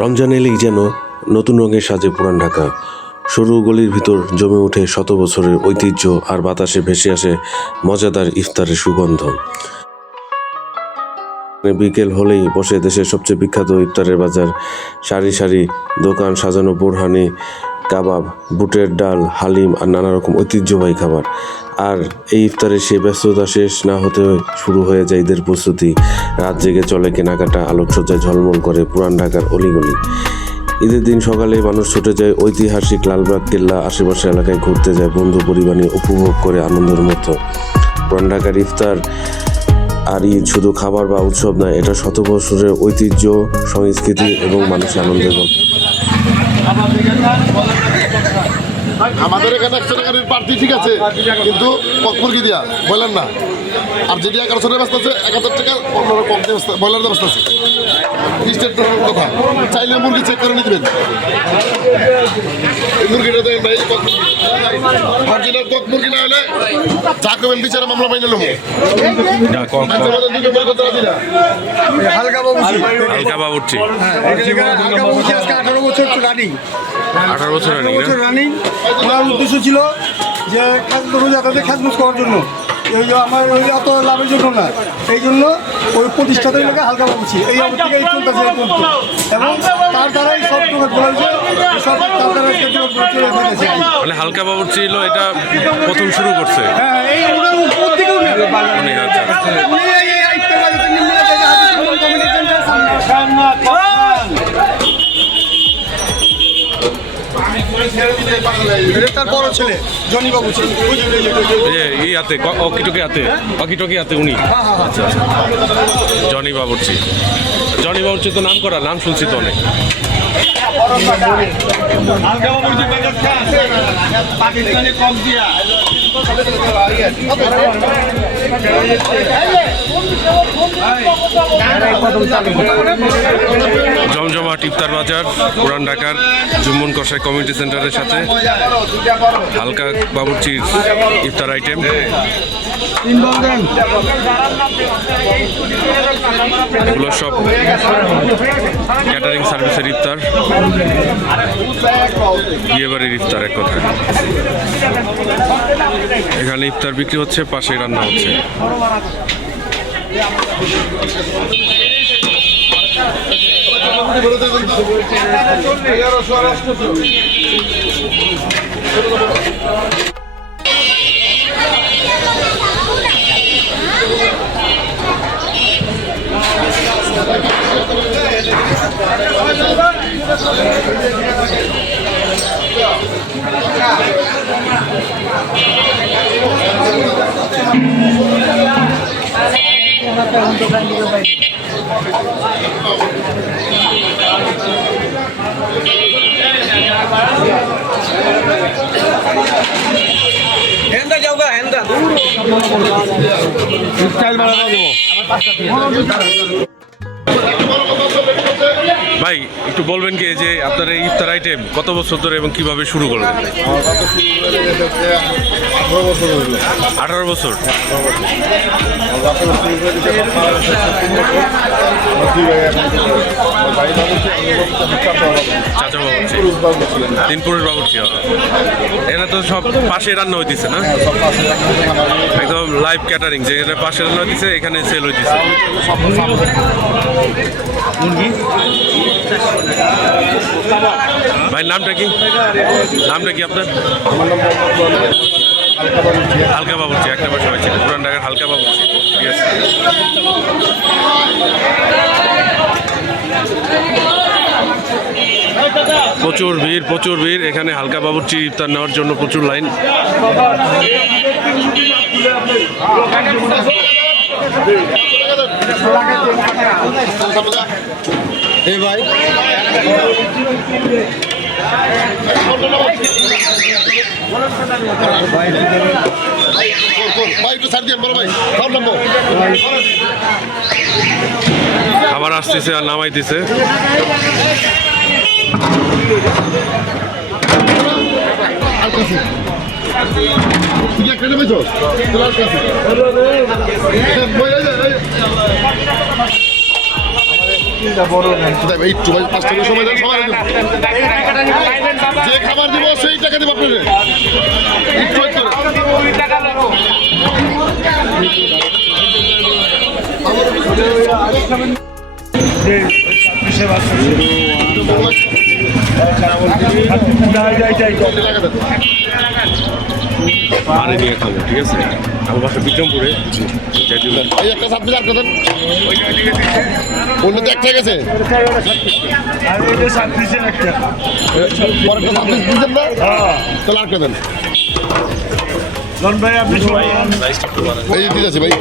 রমজান এলেই যেন নতুন রঙের সাজে পুরান ঢাকা। সরু গলির ভিতর জমে ওঠে শত বছরের ঐতিহ্য, আর বাতাসে ভেসে আসে মজাদার ইফতারের সুগন্ধ। বিকেল হলেই বসে দেশের সবচেয়ে বিখ্যাত ইফতারের বাজার। সারি সারি দোকান সাজানো, বোরহানি, কাবাব, বুটের ডাল, হালিম আর নানা রকম ঐতিহ্যবাহী খাবার। আর এই ইফতারের সেই ব্যস্ততা শেষ না হতে শুরু হয়ে যায় ঈদের প্রস্তুতি। রাত জেগে চলে কেনাকাটা, আলোকসজ্জায় ঝলমল করে পুরান ঢাকার অলিগলি। ঈদের দিন সকালে মানুষ ছুটে যায় ঐতিহাসিক লালবাগ কেল্লা, আশেপাশে এলাকায় ঘুরতে যায়, বন্ধু পরিবার নিয়ে উপভোগ করে আনন্দের মতো। পুরান ঢাকার ইফতার আর ঈদ শুধু খাবার বা উৎসব নয়, এটা শত বছরের ঐতিহ্য, সংস্কৃতি এবং মানুষের আনন্দের গল্প। আমাদের এখানে 100 টাকার প্রার্থী ঠিক আছে, কিন্তু মুরগি দিয়া বললেন না। আর যেটি 1100 টাকা ব্যস্ত আছে, 1000 টাকা অন্যরা কম দিয়ে বয়লার ব্যস্ত আছে। কথা চাইলে মুরগি চেক করে নিতে দেবেন। এই মুরগিটা দেখেন ভাই, অরিজিনাল কক মুরগি না হলে যা করবেন বিচারে মামলা পাই নেব। হালকা বাবুর্চি 18 বছর রানিং। 18 বছর রানিং। আমার উদ্দেশ্য ছিল যে রোজাদারদের খ্যাতমুজ করার জন্য, এই যে আমার অত লাভের জন্য না, এই জন্য ওই প্রতিষ্ঠাতা এলাকায় হালকা বাবুর্চি এই অবস্থায় চলতেছে। এবং তার দ্বারাই সব দোকান খোলা হয়েছে, সব তার দ্বারা মানে হালকা বাবুর্চি ছিল, এটা প্রথম শুরু করছে। হ্যাঁ, এই উপর থেকেও তার বড় ছেলে জনি বাবুর্চি, উনি। আচ্ছা, জনি বাবুর্চি তো নাম করা, নাম শুনছি তো অনেক। জমজমাট ইফতার বাজার পুরান ঢাকার জুম্মন কসাই কমিউনিটি সেন্টারের সাথে হালকা বাবুর্চির ইফতার আইটেম। এগুলো সব ক্যাটারিং সার্ভিসের ইফতার, বিয়েবাড়ির ইফতার এক কথায়। এখানে ইফতার বিক্রি হচ্ছে, পাশে রান্না হচ্ছে। ভাই একটু বলবেন কি যে আপনার এই ইফতার আইটেম কত বছর ধরে এবং কিভাবে শুরু করলেন? 18 বছর। চাচা বাবুর্চি, দিনপুরের বাবুর্চি। এরা তো সব পাশে রান্না হইতেছে না, একদম লাইভ ক্যাটারিং, যেখানে পাশে রান্না হইতেছে এখানে সেল হইতেছে। ভাই নামটা কি আপনার? হালকা বাবুর্চি, একটা বছর হয়েছে পুরান ঢাকার হালকা বাবুর্চি। ঠিক আছে, প্রচুর ভিড় এখানে হালকা বাবুর্চি ইফতার নেওয়ার জন্য, প্রচুর লাইন। ভাই খাবার আসতেছে আর নামাইতেছে। এই একটু ভাই 5 টাকা সময় দেন, সবাই দেন। যে খাবার দিব সেই টাকা দিব আপনাদের। একটু wait করেন। পারে নিয়ে খাবো, ঠিক আছে? আমার বাসা বিক্রমপুরে। এই একটা ছাব্বিশ আর দেন। অন্য তো একটা গেছে, পরেরটা 26 দিচ্ছেন না? তাহলে আরেকটা দেন। এই ঠিক আছে ভাই।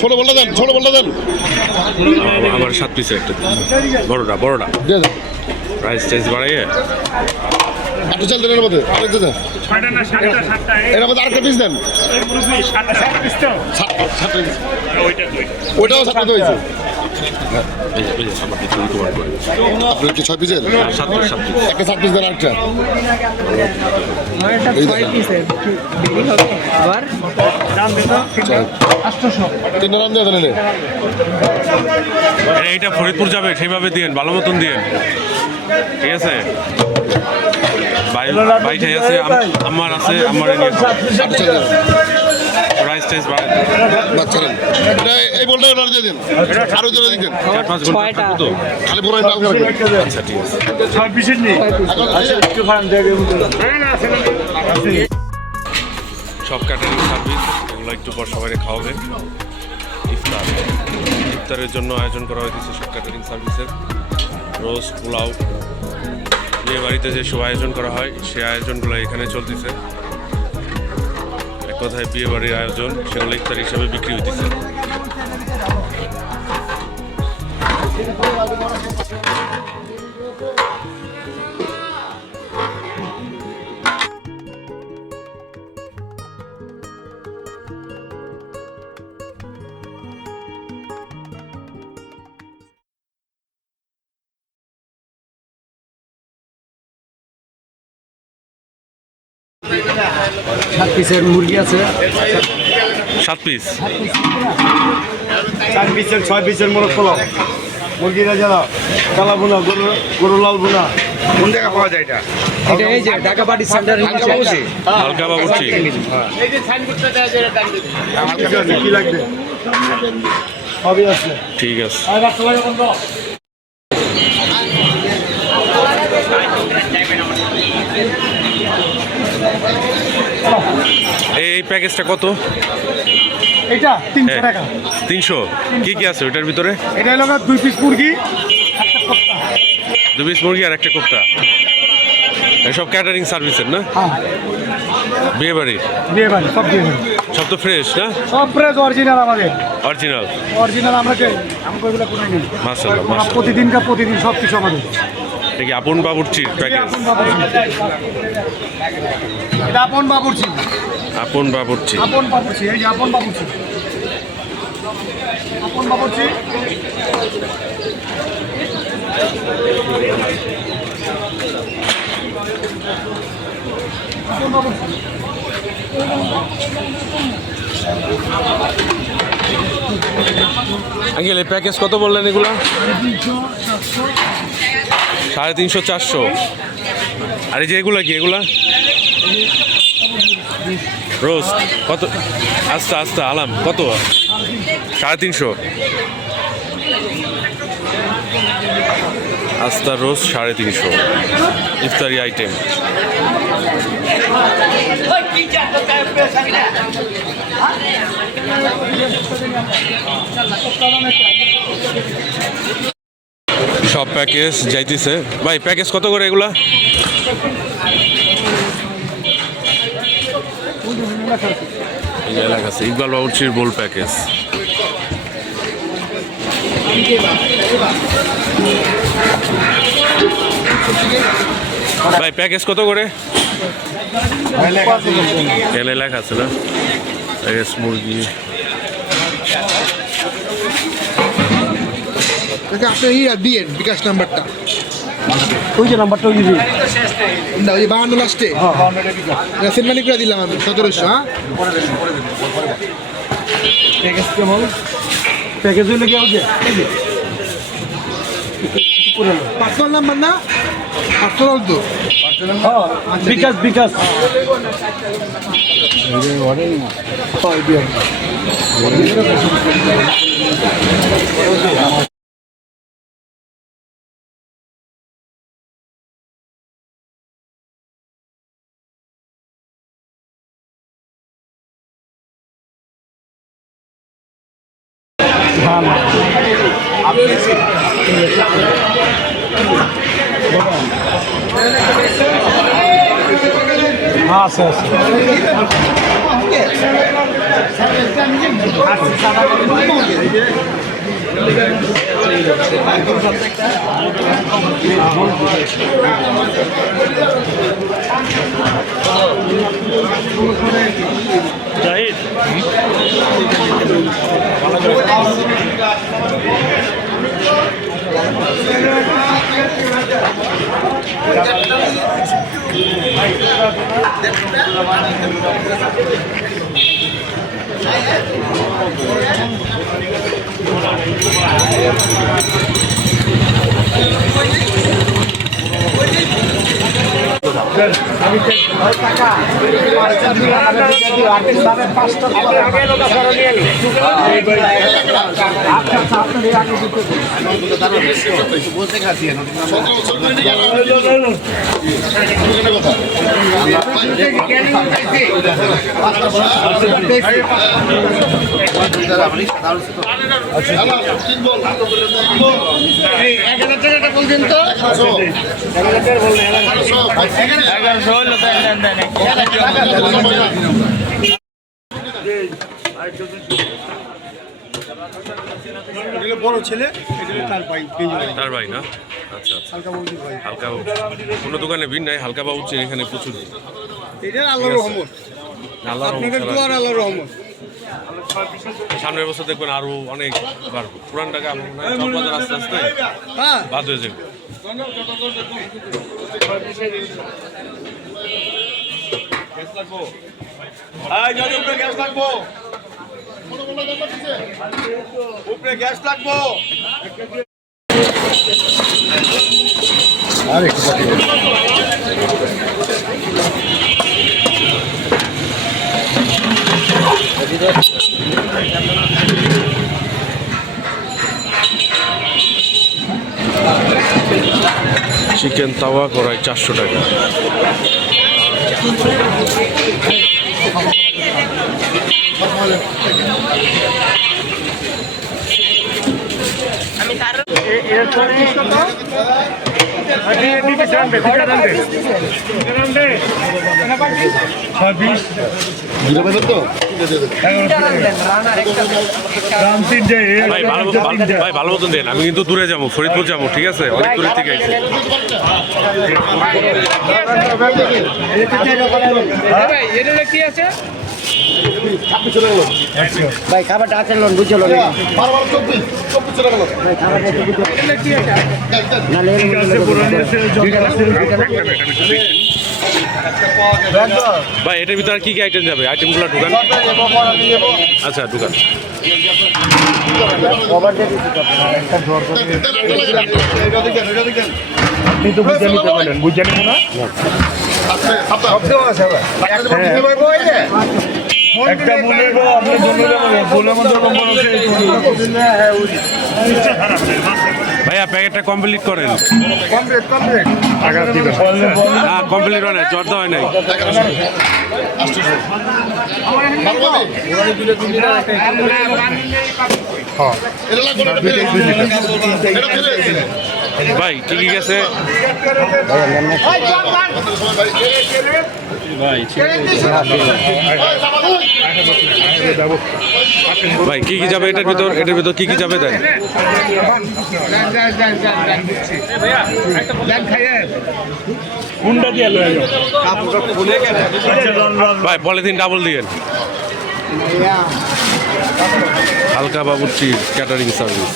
ছোট বলটা দেন, ছোট বলটা দেন। আমার 7 পিসের একটা বড়টা বড়টা দিয়ে দেন। প্রাইস টাইস বাড়াইয়ে একটু চাল দেন এর মধ্যে, আরেকটা দেন। এর মধ্যে আরেকটা পিস দেন। ওইটাও 7 হয়েছে। আপনার কি 6 পিসের? 7 পিস একটা 7 পিস দেন, আরেকটা। তিনটা রান দিয়ে দেন এনে। এইটা ফরিদপুর যাবে সেইভাবে দিয়েন, ভালো মতন দিয়েন, ঠিক আছে? বাইটাই আছে, আমার আছে, আমার নিয়ে আচ্ছা দেন। প্রাইস টাইস বাড়াই বাচ্চা দেন। এই বলটা অর্ডার দিয়ে দিন। আরো জোরে দিন। 4-5 ঘন্টা থাকবো তো। খালি পুরো ডাল করে দেন। আচ্ছা ঠিক আছে। সব ক্যাটারিং সার্ভিস এগুলো একটু পর সবাই খাওয়াবে। ইফতারের জন্য আয়োজন করা হয়েছে সব ক্যাটারিং সার্ভিসের। রোজ পোলাও, বিয়ে বাড়িতে যে সব আয়োজন করা হয় সেই আয়োজনগুলো এখানে চলতেছে। এক কথায় বিয়ে বাড়ির আয়োজন, সেগুলো ইফতার হিসেবে বিক্রি হইতেছে। সাত পিসের মুরগি আছে, 7 পিস 4 পিসের 6 পিসের মোরগ পোলাও, মুরগিরা যারা কালা বোনা, গরু লাল বোনা। কোন জায়গা পাওয়া যায় এটা? এটা এই যে ঢাকা পার্টি সেন্টার হালকা বাবুর্চি। কি লাগবে সবই আছে। ঠিক আছে, এই প্যাকেজটা কত? এটা 300 টাকা। 300? কি কি আছে ওইটার ভিতরে? এটা হলো 2 পিস মুরগি, 2 পিস মুরগি আর একটা কোপ্তা। এসব ক্যাটারিং সার্ভিসের না? হ্যাঁ বিয়ে বাড়ি বিয়ে বাড়ি, সব বিয়ে বাড়ি, সব তো ফ্রেশ না? সব ফ্রেশ অরিজিনাল আমাদের। অরিজিনাল আমরা ওইগুলো কোনো নেই। মাশাআল্লাহ আমরা মাশাআল্লাহ। প্রতিদিন সব কিছু আমাদের। এটা কি আপন বাবুর্চির প্যাকেজ? এটা আপন বাবুর্চি। আপন বাবুর্চি, আপন বাবুর্চি, এই যে আপন বাবুর্চি, আপন বাবুর্চি। আপন বাবুর্চি। আঙ্কেল এই প্যাকেজ কত বললেন এগুলা? 350, 400। আর এই যে এগুলা কি? এগুলা রোজ কত? আস্তে আস্তে আলাম, কত? 350। আস্তা রোজ 350 ইফতারি আইটেম। সব প্যাকেজ যাইতেছে। ভাই প্যাকেজ কত করে এগুলা? এলাকা আছে ইকবাল বাবুর্চির বোল প্যাকেজ। ভাই প্যাকেজ কত করে? এলে লেখা আছে না? প্যাকেজ মুরগি। আপনি দিয়ে বিকাশ নাম্বারটা ওই যে নাম্বারটা ওই যে না ওই 52 লাস্টে সেনমানি করে দিলাম আমি 1700 হ্যাঁ প্যাকেজ কেমন প্যাকেজ হইলে কি হবে পার্সোনাল নাম্বার না পার্সোনাল তো বিকাশ বিকাশ আছে আছে জাহিদ বড় ছেলে তার ভাই না আচ্ছা হালকা বাবু কোনো দোকানে ভিড় নাই হালকা বাবু এখানে প্রচুর এটা আল্লাহর রহমত আল্লাহর আপনাদের দোয়া আর আল্লাহর রহমত সামনের বছর দেখবেন আরো অনেক বাড়বো পুরান টাকা আস্তে আস্তে হ্যাঁ বাদ হয়ে যাবে উপরে গ্যাস লাগবো চিকেন তাওয়া করাই 400 টাকা ভাই ভালো মতন দেন আমি কিন্তু দূরে যাবো ফরিদপুর যাবো ঠিক আছে অনেক দূরের থেকে আইছি ভাই খাবারটা আছে লোন বুঝছো লোন ভাই এটার ভিতরে কি কি আইটেম যাবে আইটেমগুলো ঢুকান আচ্ছা ঢুকান আপনি তো বুঝে নিতে পারেন বুঝে নিতে না একটা মনে আপনার জন্য বলে ভাইয়া প্যাকেটটা কমপ্লিট করেন কমপ্লিট না কমপ্লিট হয় না জ্বর দেওয়া হয় নাই ভাই কি গেছে ভাই কি যাবে এটার ভিতর কি যাবে দেন ভাই পলিথিন ডাবল দিয়েন হালকা বাবুর্চির ক্যাটারিং সার্ভিস